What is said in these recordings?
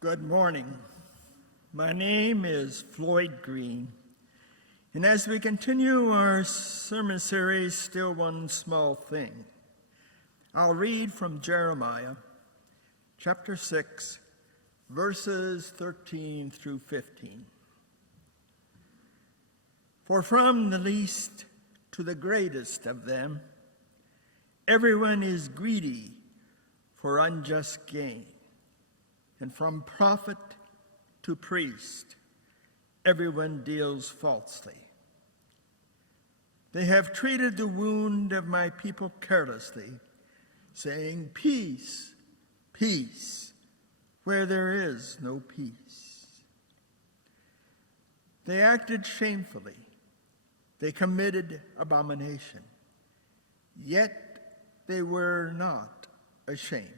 Good morning. My name is Floyd Green, and as we continue our sermon series, Still One Small Thing, I'll read from Jeremiah chapter 6, verses 13 through 15. For from the least to the greatest of them, everyone is greedy for unjust gain. And from prophet to priest, everyone deals falsely. They have treated the wound of my people carelessly, saying, "Peace, peace," where there is no peace. They acted shamefully. They committed abomination. Yet they were not ashamed.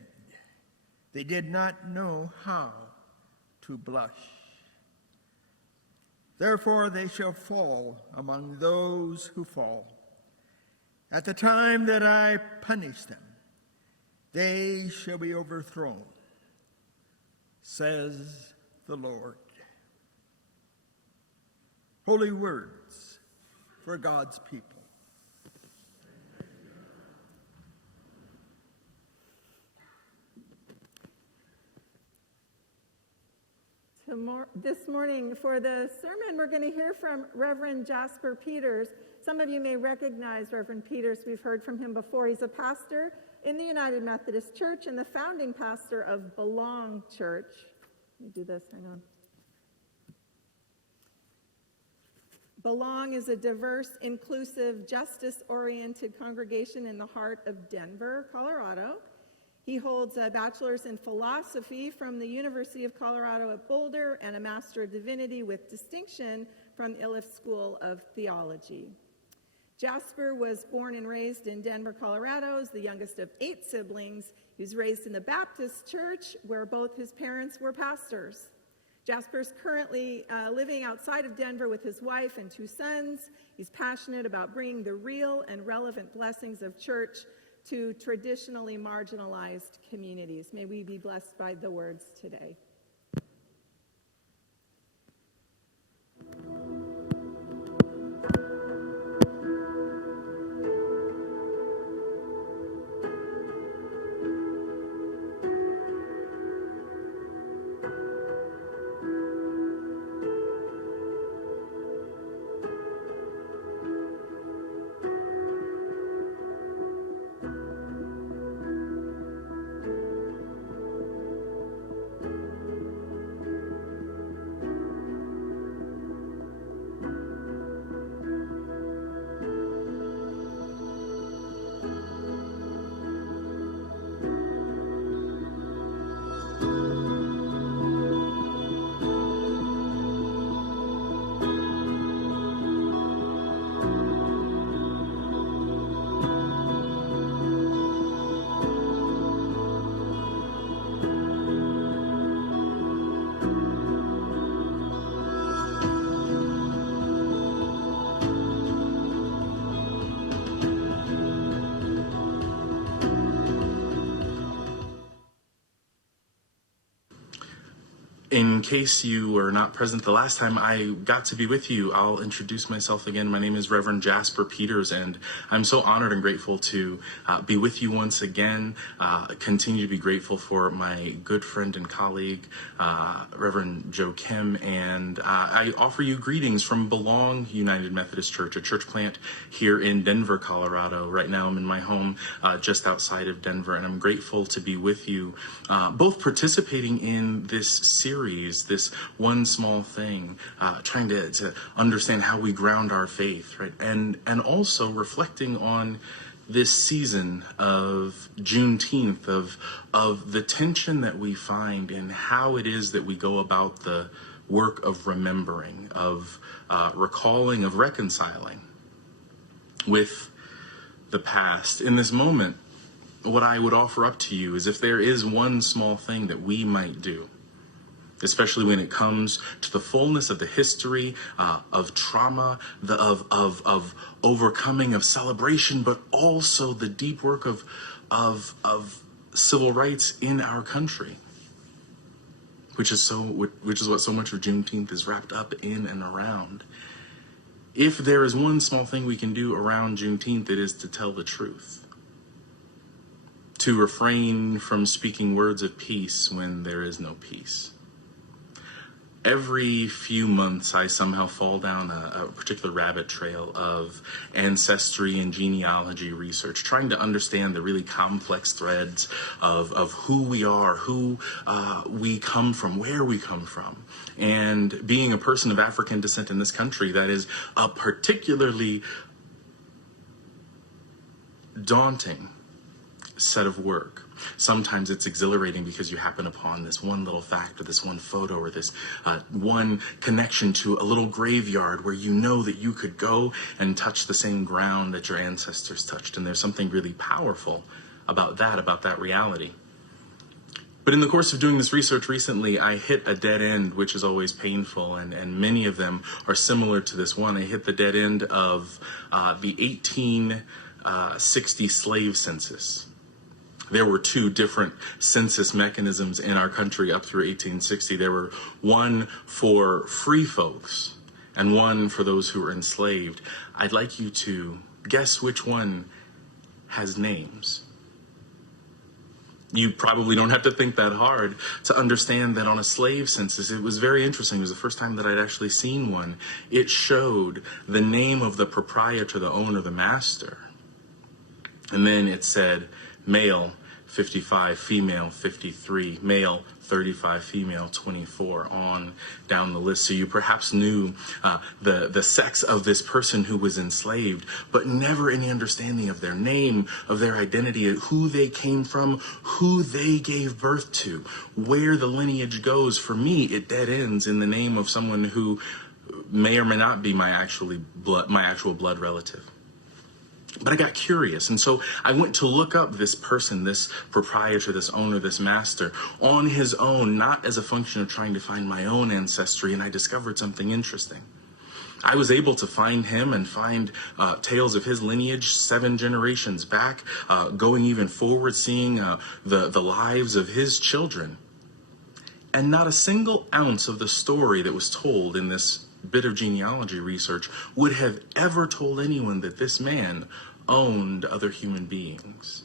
They did not know how to blush. Therefore they shall fall among those who fall. At the time that I punish them, they shall be overthrown, says the Lord. Holy words for God's people. This morning for the sermon, we're going to hear from Reverend Jasper Peters. Some of you may recognize Reverend Peters. We've heard from him before. He's a pastor in the United Methodist Church and the founding pastor of Belong Church. Let me do this, hang on. Belong is a diverse, inclusive, justice-oriented congregation in the heart of Denver, Colorado. He holds a bachelor's in philosophy from the University of Colorado at Boulder and a Master of Divinity with distinction from Iliff School of Theology. Jasper was born and raised in Denver, Colorado, as the youngest of 8 siblings. He was raised in the Baptist church where both his parents were pastors. Jasper's currently living outside of Denver with his wife and 2 sons. He's passionate about bringing the real and relevant blessings of church to traditionally marginalized communities. May we be blessed by the words today. In case you were not present the last time I got to be with you, I'll introduce myself again. My name is Reverend Jasper Peters, and I'm so honored and grateful to be with you once again. Continue to be grateful for my good friend and colleague, Reverend Joe Kim, and I offer you greetings from Belong United Methodist Church, a church plant here in Denver, Colorado. Right now I'm in my home just outside of Denver, and I'm grateful to be with you, both participating in this series, this one small thing, trying to understand how we ground our faith, right? And also reflecting on this season of Juneteenth, of the tension that we find in how it is that we go about the work of remembering, of recalling, of reconciling with the past. In this moment, what I would offer up to you is if there is one small thing that we might do, especially when it comes to the fullness of the history of trauma, of overcoming, of celebration, but also the deep work of civil rights in our country. which is what so much of Juneteenth is wrapped up in and around. If there is one small thing we can do around Juneteenth, it is to tell the truth. To refrain from speaking words of peace when there is no peace. Every few months, I somehow fall down a particular rabbit trail of ancestry and genealogy research, trying to understand the really complex threads of who we are, who we come from, where we come from. And being a person of African descent in this country, that is a particularly daunting set of work. Sometimes it's exhilarating because you happen upon this one little fact or this one photo or this one connection to a little graveyard where you know that you could go and touch the same ground that your ancestors touched. And there's something really powerful about that reality. But in the course of doing this research recently, I hit a dead end, which is always painful, and many of them are similar to this one. I hit the dead end of the 1860 slave census. There were two different census mechanisms in our country up through 1860. There were one for free folks and one for those who were enslaved. I'd like you to guess which one has names. You probably don't have to think that hard to understand that on a slave census, it was very interesting. It was the first time that I'd actually seen one. It showed the name of the proprietor, the owner, the master. And then it said male 55, female 53, male 35, female 24, on down the list. So you perhaps knew the sex of this person who was enslaved, but never any understanding of their name, of their identity, who they came from, who they gave birth to, where the lineage goes. For me, it dead ends in the name of someone who may or may not be my actual blood relative. But I got curious, and so I went to look up this person, this proprietor, this owner, this master, on his own, not as a function of trying to find my own ancestry, and I discovered something interesting. I was able to find him and find tales of his lineage 7 generations back, going even forward, seeing the lives of his children. And not a single ounce of the story that was told in this bit of genealogy research would have ever told anyone that this man owned other human beings.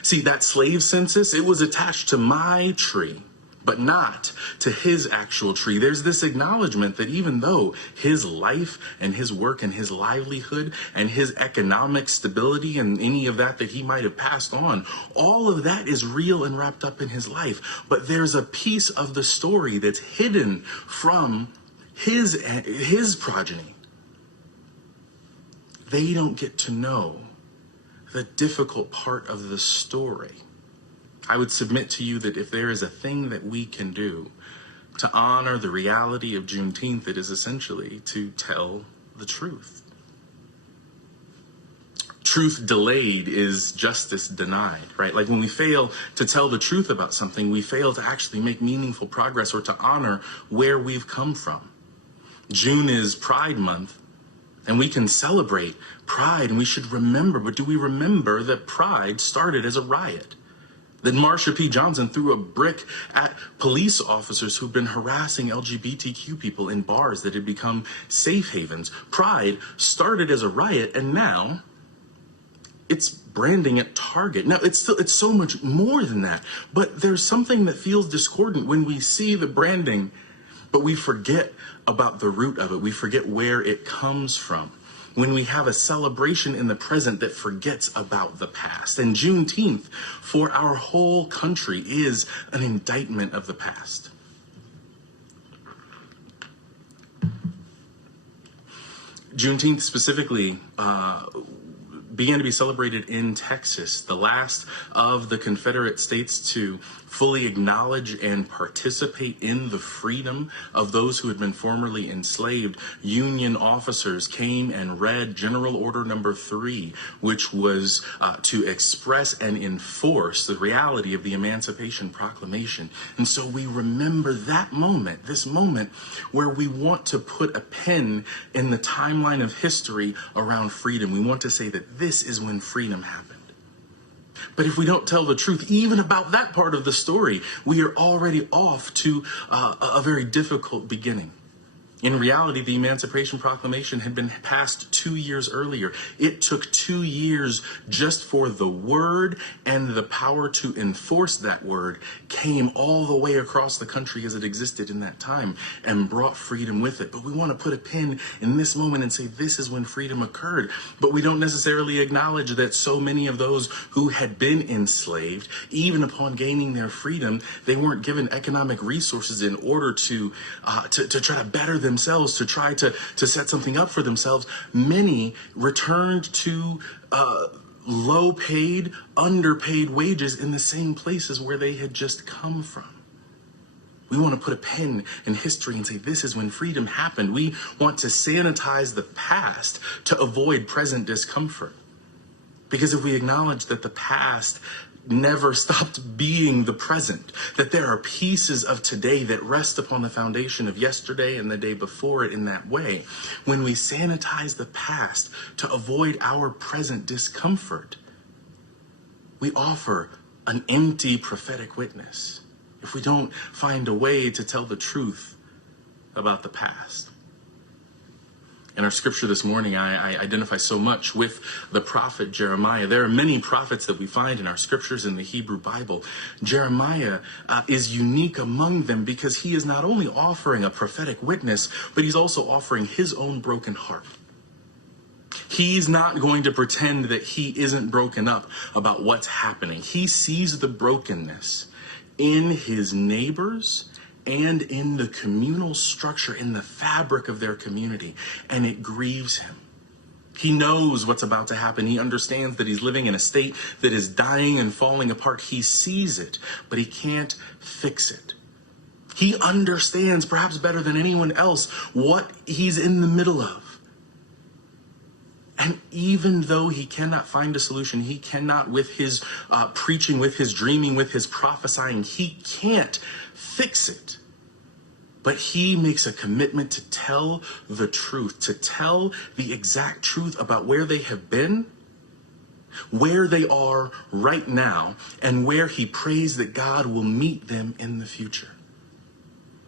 See, that slave census, it was attached to my tree, but not to his actual tree. There's this acknowledgement that even though his life and his work and his livelihood and his economic stability and any of that he might have passed on, all of that is real and wrapped up in his life. But there's a piece of the story that's hidden from his progeny. They don't get to know the difficult part of the story. I would submit to you that if there is a thing that we can do to honor the reality of Juneteenth, it is essentially to tell the truth. Truth delayed is justice denied, right? Like when we fail to tell the truth about something, we fail to actually make meaningful progress or to honor where we've come from. June is Pride Month, and we can celebrate pride, and we should remember, but do we remember that pride started as a riot? That Marsha P. Johnson threw a brick at police officers who'd been harassing LGBTQ people in bars that had become safe havens. Pride started as a riot, and now it's branding at Target. Now, it's so much more than that, but there's something that feels discordant when we see the branding, but we forget about the root of it. We forget where it comes from. When we have a celebration in the present that forgets about the past. And Juneteenth for our whole country is an indictment of the past. Juneteenth specifically began to be celebrated in Texas, the last of the Confederate states to fully acknowledge and participate in the freedom of those who had been formerly enslaved. Union officers came and read General Order Number 3, which was to express and enforce the reality of the Emancipation Proclamation. And so we remember that moment, this moment where we want to put a pin in the timeline of history around freedom. We want to say that this is when freedom happened. But if we don't tell the truth, even about that part of the story, we are already off to a very difficult beginning. In reality, the Emancipation Proclamation had been passed 2 years earlier. It took 2 years just for the word and the power to enforce that word came all the way across the country as it existed in that time and brought freedom with it. But we want to put a pin in this moment and say this is when freedom occurred. But we don't necessarily acknowledge that so many of those who had been enslaved, even upon gaining their freedom, they weren't given economic resources in order to try to better themselves, to try to set something up for themselves. Many returned to low paid, underpaid wages in the same places where they had just come from. We want to put a pin in history and say this is when freedom happened. We want to sanitize the past to avoid present discomfort. Because if we acknowledge that the past never stopped being the present, that there are pieces of today that rest upon the foundation of yesterday and the day before it in that way, when we sanitize the past to avoid our present discomfort, we offer an empty prophetic witness if we don't find a way to tell the truth about the past. In our scripture this morning, I identify so much with the prophet Jeremiah. There are many prophets that we find in our scriptures in the Hebrew Bible. Jeremiah is unique among them because he is not only offering a prophetic witness, but he's also offering his own broken heart. He's not going to pretend that he isn't broken up about what's happening. He sees the brokenness in his neighbors and in the communal structure, in the fabric of their community, and it grieves him. He knows what's about to happen. He understands that he's living in a state that is dying and falling apart. He sees it, but he can't fix it. He understands, perhaps better than anyone else, what he's in the middle of. And even though he cannot find a solution, he cannot, with his preaching, with his dreaming, with his prophesying, he can't fix it. But he makes a commitment to tell the truth, to tell the exact truth about where they have been, where they are right now, and where he prays that God will meet them in the future.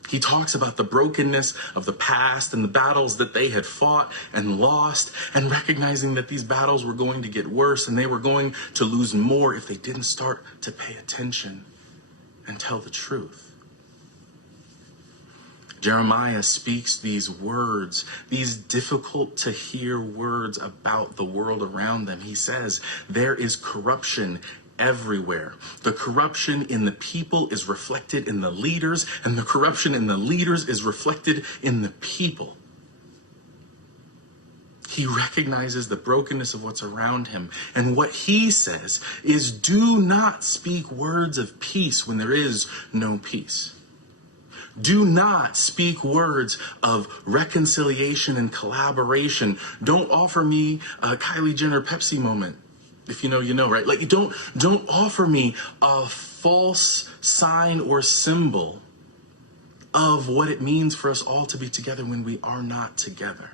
He talks about the brokenness of the past and the battles that they had fought and lost, and recognizing that these battles were going to get worse and they were going to lose more if they didn't start to pay attention and tell the truth. Jeremiah speaks these words, these difficult to hear words about the world around them. He says, there is corruption everywhere. The corruption in the people is reflected in the leaders, and the corruption in the leaders is reflected in the people. He recognizes the brokenness of what's around him. And what he says is, do not speak words of peace when there is no peace. Do not speak words of reconciliation and collaboration. Don't offer me a Kylie Jenner Pepsi moment. If you know, you know, right? Like, don't offer me a false sign or symbol of what it means for us all to be together when we are not together.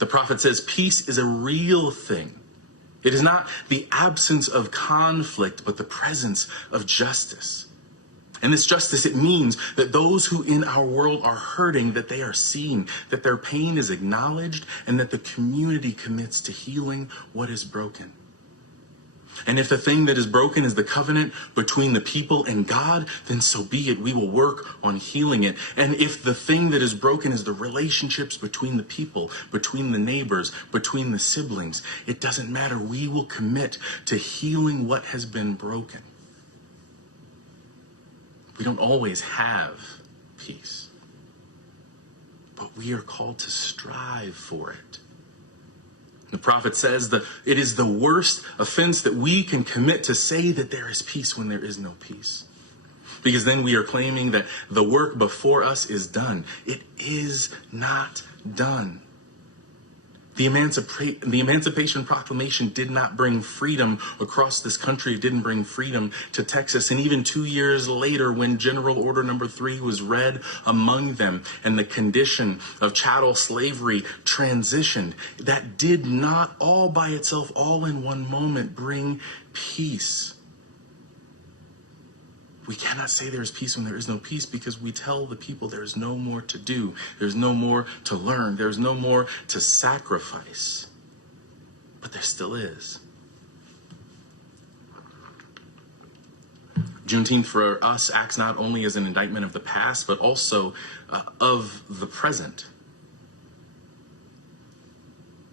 The prophet says peace is a real thing. It is not the absence of conflict, but the presence of justice. And this justice, it means that those who in our world are hurting, that they are seen, that their pain is acknowledged, and that the community commits to healing what is broken. And if the thing that is broken is the covenant between the people and God, then so be it. We will work on healing it. And if the thing that is broken is the relationships between the people, between the neighbors, between the siblings, it doesn't matter. We will commit to healing what has been broken. We don't always have peace, but we are called to strive for it. The prophet says that it is the worst offense that we can commit to say that there is peace when there is no peace. Because then we are claiming that the work before us is done. It is not done. The Emancipation Proclamation did not bring freedom across this country. It didn't bring freedom to Texas. And even 2 years later, when General Order Number 3 was read among them and the condition of chattel slavery transitioned, that did not all by itself, all in one moment, bring peace. We cannot say there is peace when there is no peace, because we tell the people there is no more to do. There's no more to learn. There's no more to sacrifice. But there still is. Juneteenth for us acts not only as an indictment of the past, but also of the present.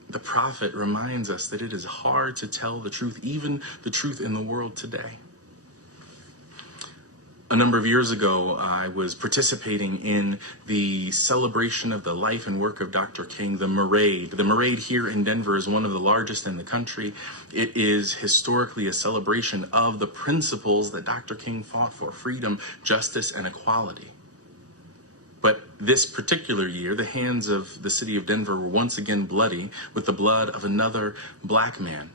The prophet reminds us that it is hard to tell the truth, even the truth in the world today. A number of years ago, I was participating in the celebration of the life and work of Dr. King, the Parade. The Parade here in Denver is one of the largest in the country. It is historically a celebration of the principles that Dr. King fought for: freedom, justice, and equality. But this particular year, the hands of the city of Denver were once again bloody with the blood of another black man.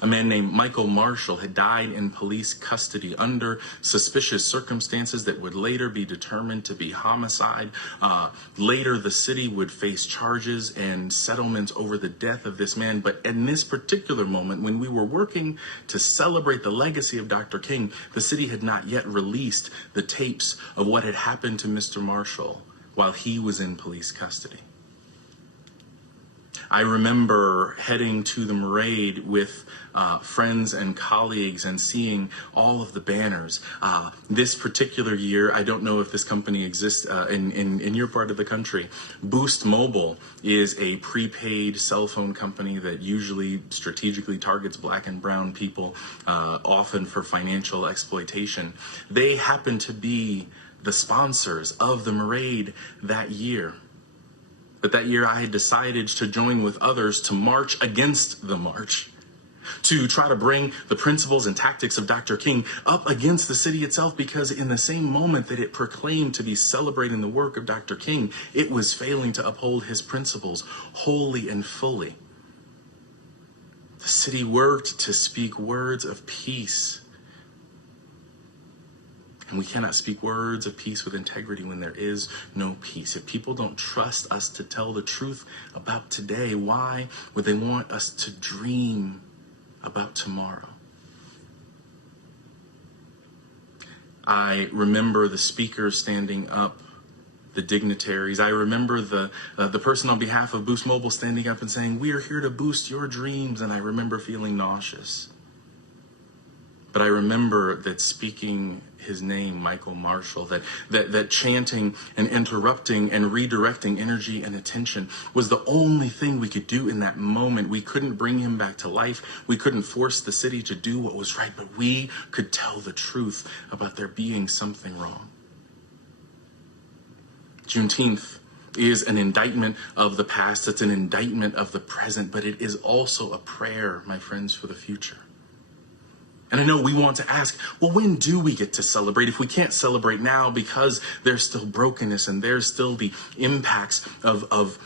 A man named Michael Marshall had died in police custody under suspicious circumstances that would later be determined to be homicide. Later, the city would face charges and settlements over the death of this man. But in this particular moment, when we were working to celebrate the legacy of Dr. King, the city had not yet released the tapes of what had happened to Mr. Marshall while he was in police custody. I remember heading to the Parade with friends and colleagues and seeing all of the banners. This particular year, I don't know if this company exists in your part of the country. Boost Mobile is a prepaid cell phone company that usually strategically targets black and brown people, often for financial exploitation. They happen to be the sponsors of the Parade that year. But that year I had decided to join with others to march against the march, to try to bring the principles and tactics of Dr. King up against the city itself, because in the same moment that it proclaimed to be celebrating the work of Dr. King, it was failing to uphold his principles wholly and fully. The city worked to speak words of peace. And we cannot speak words of peace with integrity when there is no peace. If people don't trust us to tell the truth about today, why would they want us to dream about tomorrow? I remember the speakers standing up, the dignitaries. I remember the person on behalf of Boost Mobile standing up and saying, "We are here to boost your dreams." And I remember feeling nauseous. But I remember that speaking his name, Michael Marshall, that chanting and interrupting and redirecting energy and attention was the only thing we could do in that moment. We couldn't bring him back to life. We couldn't force the city to do what was right, but we could tell the truth about there being something wrong. Juneteenth is an indictment of the past. It's an indictment of the present, but it is also a prayer, my friends, for the future. And I know we want to ask, well, when do we get to celebrate? If we can't celebrate now because there's still brokenness and there's still the impacts of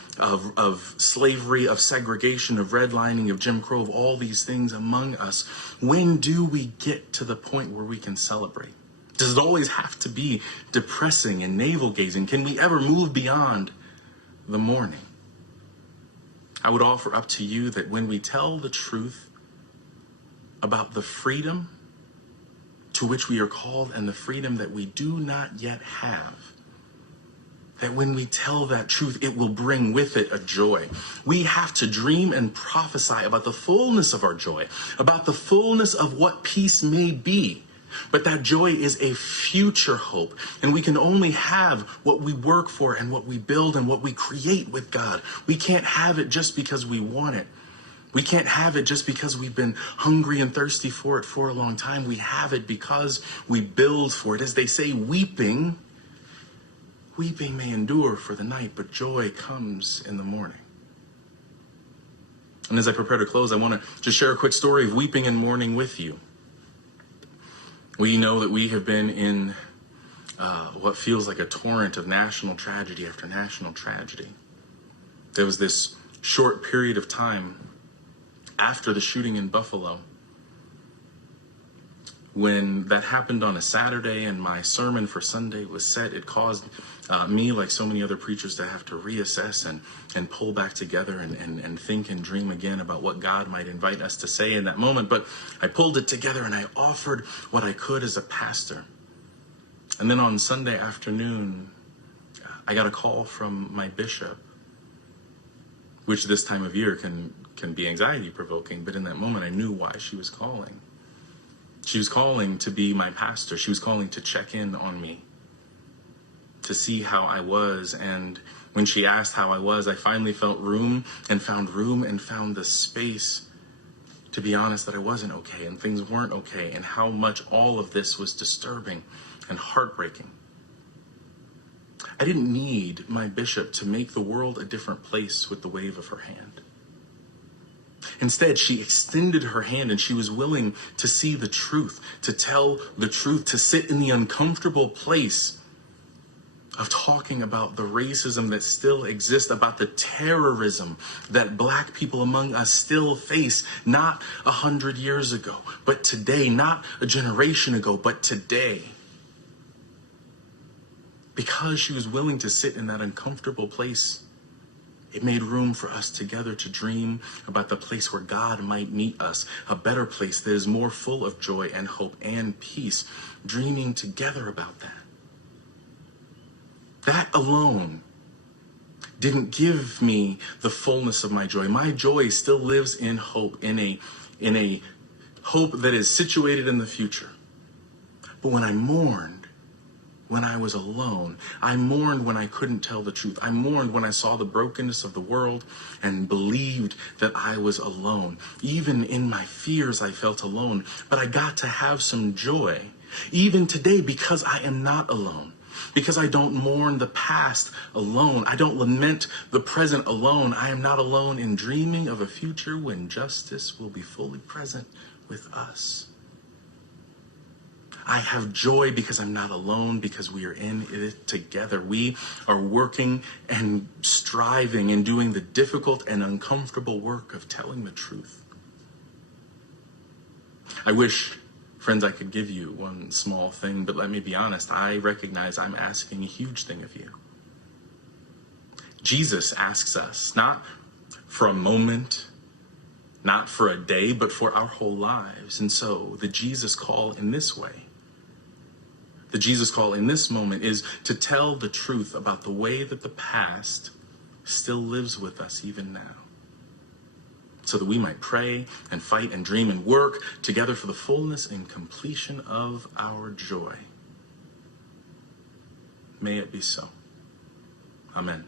slavery, of segregation, of redlining, of Jim Crow, of all these things among us, when do we get to the point where we can celebrate? Does it always have to be depressing and navel-gazing? Can we ever move beyond the mourning? I would offer up to you that when we tell the truth about the freedom to which we are called and the freedom that we do not yet have, that when we tell that truth, it will bring with it a joy. We have to dream and prophesy about the fullness of our joy, about the fullness of what peace may be. But that joy is a future hope, and we can only have what we work for and what we build and what we create with God. We can't have it just because we want it. We can't have it just because we've been hungry and thirsty for it for a long time. We have it because we build for it. As they say, weeping may endure for the night, but joy comes in the morning. And as I prepare to close, I want to just share a quick story of weeping and mourning with you. We know that we have been in what feels like a torrent of national tragedy after national tragedy. There was this short period of time after the shooting in Buffalo, when that happened on a Saturday and my sermon for Sunday was set, it caused me, like so many other preachers, to have to reassess and pull back together and think and dream again about what God might invite us to say in that moment. But I pulled it together and I offered what I could as a pastor. And then on Sunday afternoon, I got a call from my bishop, which this time of year can be anxiety provoking, but in that moment I knew why she was calling. She was calling to be my pastor. She was calling to check in on me, to see how I was. And when she asked how I was, I finally felt room and found the space to be honest that I wasn't okay and things weren't okay, and how much all of this was disturbing and heartbreaking. I didn't need my bishop to make the world a different place with the wave of her hand. Instead, she extended her hand and she was willing to see the truth, to tell the truth, to sit in the uncomfortable place of talking about the racism that still exists, about the terrorism that Black people among us still face, not 100 years ago, but today, not a generation ago, but today. Because she was willing to sit in that uncomfortable place, it made room for us together to dream about the place where God might meet us, a better place that is more full of joy and hope and peace, dreaming together about that. That alone didn't give me the fullness of my joy. My joy still lives in hope, in a hope that is situated in the future. But when I mourned, when I was alone, I mourned when I couldn't tell the truth. I mourned when I saw the brokenness of the world and believed that I was alone. Even in my fears, I felt alone. But I got to have some joy, even today, because I am not alone. Because I don't mourn the past alone. I don't lament the present alone. I am not alone in dreaming of a future when justice will be fully present with us. I have joy because I'm not alone, because we are in it together. We are working and striving and doing the difficult and uncomfortable work of telling the truth. I wish, friends, I could give you one small thing, but let me be honest, I recognize I'm asking a huge thing of you. Jesus asks us, not for a moment, not for a day, but for our whole lives. And so the Jesus call in this way, the Jesus call in this moment, is to tell the truth about the way that the past still lives with us even now, so that we might pray and fight and dream and work together for the fullness and completion of our joy. May it be so. Amen.